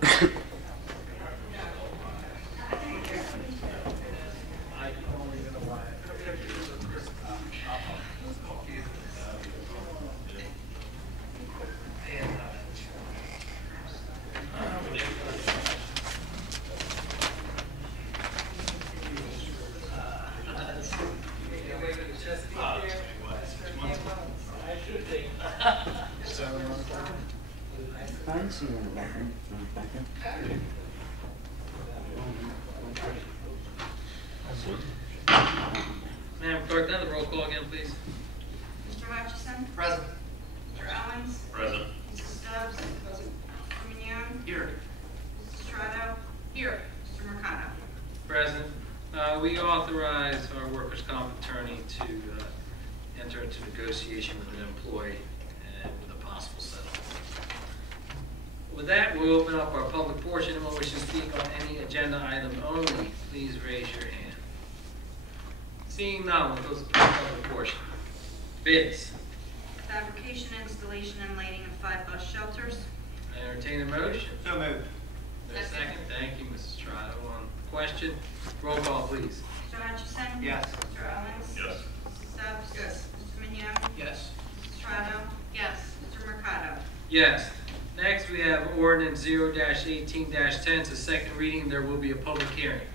I didn't see you in the background. Madam Clerk, now the roll call again, please. Mr. Hutchison? Present. Mr. Owens? Present. Mrs. Stubbs? Present. Mr. Mignon? Here. Mrs. Strato? Here. Mr. Mercado? Present. We authorize our workers' comp attorney to enter into negotiation with an employee and with a possible settlement. With that, we'll open up our public portion. Anyone wishing to speak on any agenda item only, please raise your hand. Seeing none, we'll close the public portion. Bids. Fabrication, installation, and lighting of 5 bus shelters. I entertain a motion. So moved. There's a second. Thank you, Mrs. Strato. On question, roll call, please. Mr. Hutchison? Yes. Mr. Owens? Yes. Mrs. Stubbs? Yes. Mr. Mignon? Yes. Mrs. Strato? Yes. Mr. Mercado? Yes. Next, we have ordinance 0-18-10. It's a second reading. There will be a public hearing.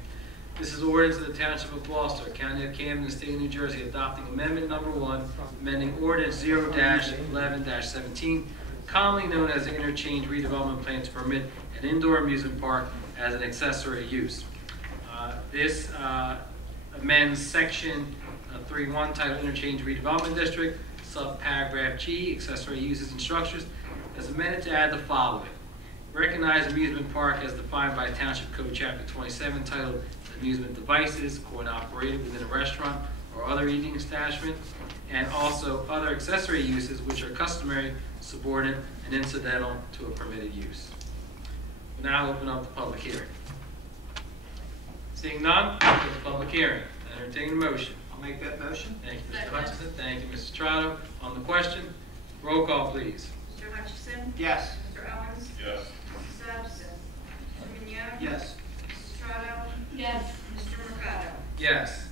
This is ordinance of the Township of Gloucester, County of Camden, State of New Jersey, adopting amendment number 1, amending ordinance 0-11-17, commonly known as the interchange redevelopment plan to permit an indoor amusement park as an accessory use. This amends section 3.1 titled Interchange Redevelopment District, subparagraph G, accessory uses and structures, as amended to add the following. Recognized amusement park as defined by Township Code Chapter 27 titled Amusement Devices, coin-operated within a restaurant or other eating establishment, and also other accessory uses which are customary, subordinate, and incidental to a permitted use. We'll now open up the public hearing. Seeing none, close the public hearing. Entertain the motion. I'll make that motion. Thank you, Mr. Hutchison. Thank you, Mrs. Strato. On the question, roll call, please. Mr. Hutchison? Yes. Mr. Owens? Yes. Mrs. Stubbs? Mr. Mignon? Yes. Mrs. Strato? Yes. Mr. Mercado? Yes.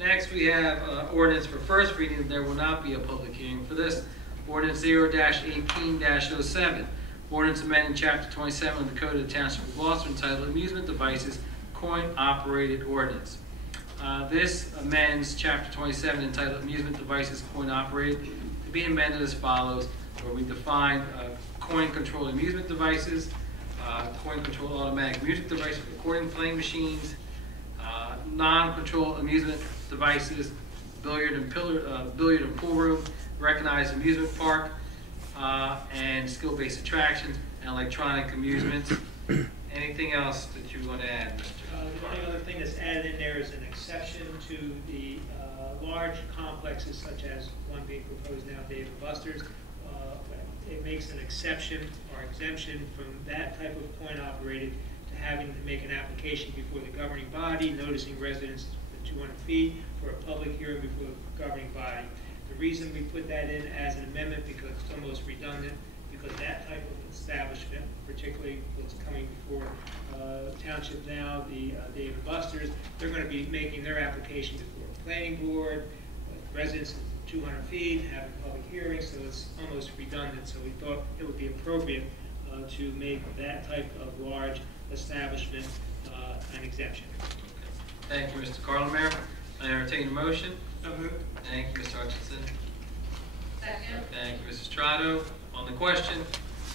Next, we have ordinance for first reading. There will not be a public hearing for this. Ordinance 0-18-07. Ordinance amending Chapter 27 of the Code of the Township of Gloucester entitled Amusement Devices, Coin-Operated Ordinance. This amends Chapter 27 entitled Amusement Devices, Coin-Operated to be amended as follows, where we define coin-controlled amusement devices, coin-controlled automatic music devices, recording playing machines, non-controlled amusement devices, billiard and pool room, recognized amusement park, and skill-based attractions, and electronic amusements. Anything else that you want to add, Mr.? The only other thing that's added in there is an exception to the large complexes such as one being proposed now, Dave & Buster's. It makes an exception or exemption from that type of coin-operated to having to make an application before the governing body, noticing residents within 200 feet for a public hearing before the governing body. The reason we put that in as an amendment because it's almost redundant, because that type of establishment, particularly what's coming before Township now, the Dave & Buster's, they're going to be making their application before a planning board, residents 200 feet, having public hearings, so it's almost redundant. So we thought it would be appropriate to make that type of large establishment an exemption. Thank you, Mr. Carlmere. I entertain a motion. So moved. Thank you, Mr. Hutchinson. Second. Thank you, Mrs. Strato. On the question,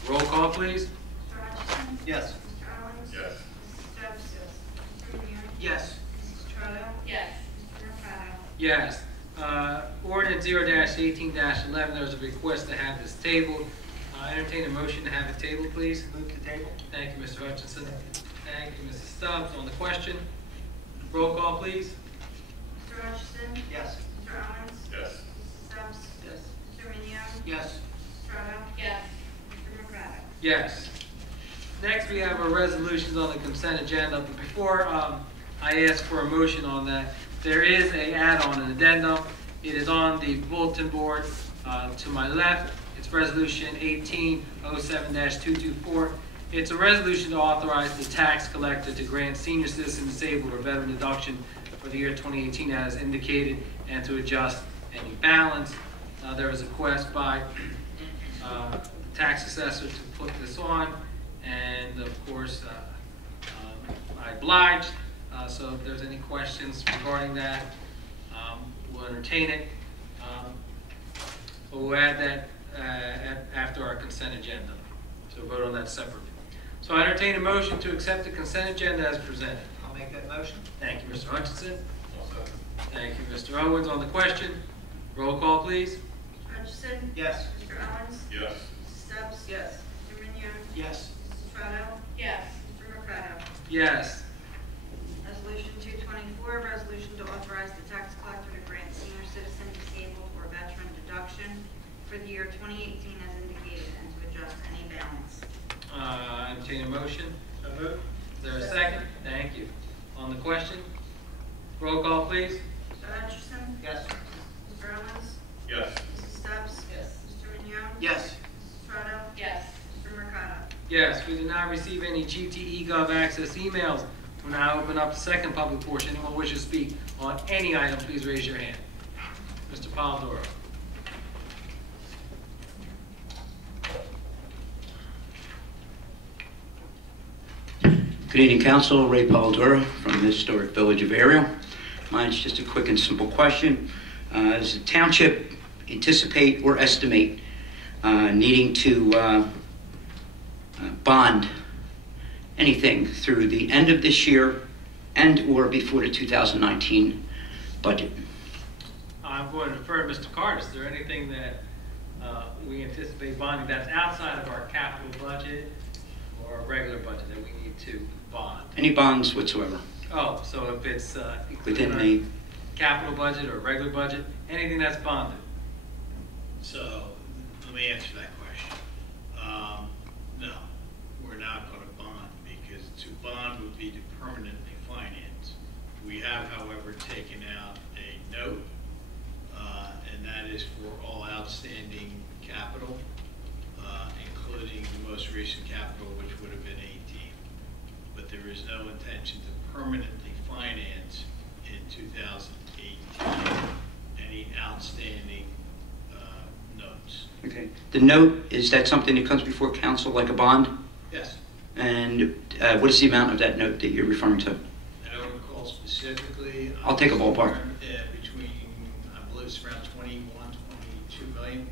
roll call, please. Mr. Hutchison? Yes. Mr. Owens? Yes. Mrs. Stubbs? Mr. Mignon? Yes. Mrs. Strato? Yes. Mr. Mercado? Yes. Ordinance 0-18-11, there's a request to have this tabled. Entertain a motion to have it tabled, please. Move to table. Thank you, Mr. Hutchinson. Thank you, Mrs. Stubbs. On the question, roll call, please. Mr. Hutchison? Yes. Mr. Owens? Yes. Mrs. Stubbs? Yes. Mr. Mignon? Yes. Mrs. Strato? Yes. Mr. Mercado? Yes. Next, we have our resolutions on the consent agenda. But before I ask for a motion on that, there is an add-on, an addendum. It is on the bulletin board to my left. It's Resolution 1807-224. It's a resolution to authorize the tax collector to grant senior citizen, disabled, or veteran deduction for the year 2018 as indicated, and to adjust any balance. There was a request by the tax assessor to put this on, and of course, I obliged. So if there's any questions regarding that, we'll entertain it. But we'll add that after our consent agenda. So vote on that separately. So I entertain a motion to accept the consent agenda as presented. I'll make that motion. Thank you, Mr. Hutchinson. Thank you, Mr. Owens. On the question, roll call, please. Mr. Hutchison? Yes. Mr. Owens? Yes. Mrs. Stubbs? Yes. Mr. Mignon? Yes. Mrs. Frado? yes, Mr. Mercado? Yes. Resolution 224, resolution to authorize the tax collector to grant senior citizen, disabled, or veteran deduction for the year 2018 as indicated, and to adjust any balance. Entertain a motion. So moved. Is there a second? Thank you. On the question, roll call, please. Mr. Hutchison? Yes. Mr. Owens? Yes. Mrs. Stubbs? Yes. Mr. Mignon? Yes. Mrs. Frado? yes, Mr. Mercado? Yes, we did not receive any GTE Gov access emails. We'll now open up the second public portion. Anyone wish to speak on any item, please raise your hand. Mr. Polidoro. Good evening, Council. Ray Polidoro from the Historic Village of Ariel. Mine's just a quick and simple question. Does the township anticipate or estimate needing to bond anything through the end of this year and or before the 2019 budget? I'm going to defer to Mr. Carter. Is there anything that we anticipate bonding that's outside of our capital budget or our regular budget that we need to bond? Any bonds whatsoever Oh, so if it's within our the... capital budget or regular budget, anything that's bonded? So, let me answer that question. No, we're not going to bond, because to bond would be to permanently finance. We have, however, taken out a note, and that is for all outstanding capital, including the most recent capital, which would have been 18. But there is no intention to permanently finance in 2018 any outstanding notes. Okay. The note, is that something that comes before council like a bond? Yes. And what is the amount of that note that you're referring to? I don't recall specifically. I'll take a ballpark. Between, I believe it's around 21, 22 million.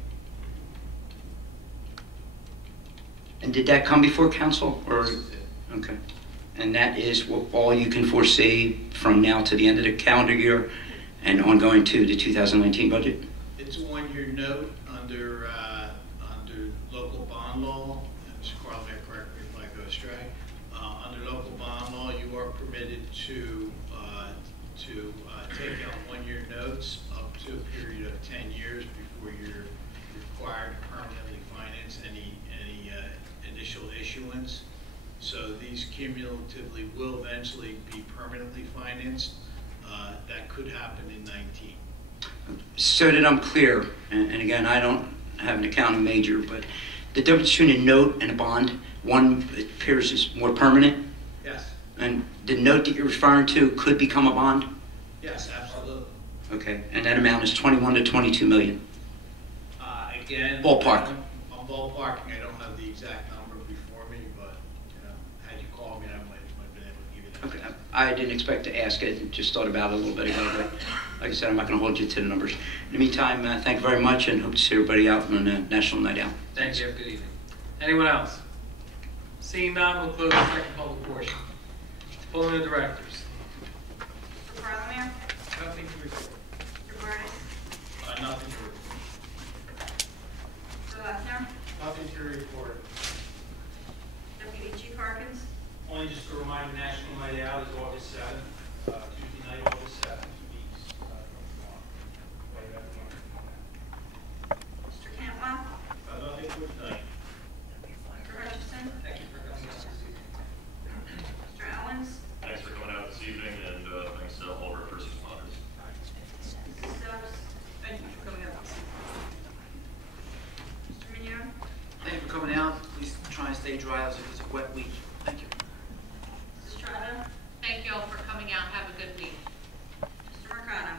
And did that come before council or? This is it. Okay. And that is all you can foresee from now to the end of the calendar year and ongoing to the 2019 budget? It's a one-year note under local bond law. Mr. Carl may correct me if I go astray. Under local bond law, you are permitted to take out one-year notes up to a period of 10 years before you're required to permanently finance any initial issuance. So these cumulatively will eventually be permanently financed. That could happen in 19. So that I'm clear, and again, I don't have an accounting major, but the difference between a note and a bond, one appears as more permanent, Yes. and the note that you're referring to could become a bond? Yes, absolutely. Okay, and that amount is 21 to 22 million. Again, Ballpark. I'm ballparking. I don't have the exact number before me, but had you called me, I might have been able to give you that. Okay, I didn't expect to ask it, just thought about it a little bit ago, but like I said, I'm not going to hold you to the numbers. In the meantime, thank you very much, and hope to see everybody out on a National Night Out. Thank you. Good evening. Anyone else? Seeing none, we'll close the second public portion. Polling the directors. Mr. Parliament? Nothing to report. Mr. Gordon? Nothing to report. Mr. Lefner? Nothing to report. Deputy Chief Harkins? Only just to remind you, National Night Out is August 7th, Tuesday night, August 7th, 2 weeks from tomorrow. Invite everyone to come out. Mr. Cantwell? Nothing for tonight. Mr. Hutchison? Thank you for coming out this evening. Mr. Owens? Thanks for coming out this evening, and thanks to all of our first responders. Mrs. Stubbs? Thank you for coming out. Mr. Mignon? Thank you for coming out. stay dry as it was a wet week. Thank you. Mrs. Estrada? Thank you all for coming out. Have a good week. Mr. Mercado?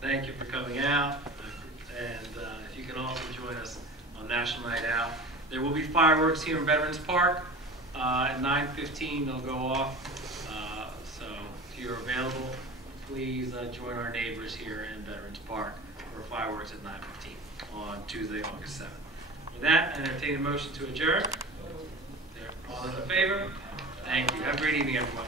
Thank you for coming out, and if you can also join us on National Night Out. There will be fireworks here in Veterans Park. At 9:15 they'll go off, so if you're available, please join our neighbors here in Veterans Park for fireworks at 9:15 on Tuesday, August 7th. With that, I entertain a motion to adjourn. All those in favor? Thank you. Have a great evening, everyone.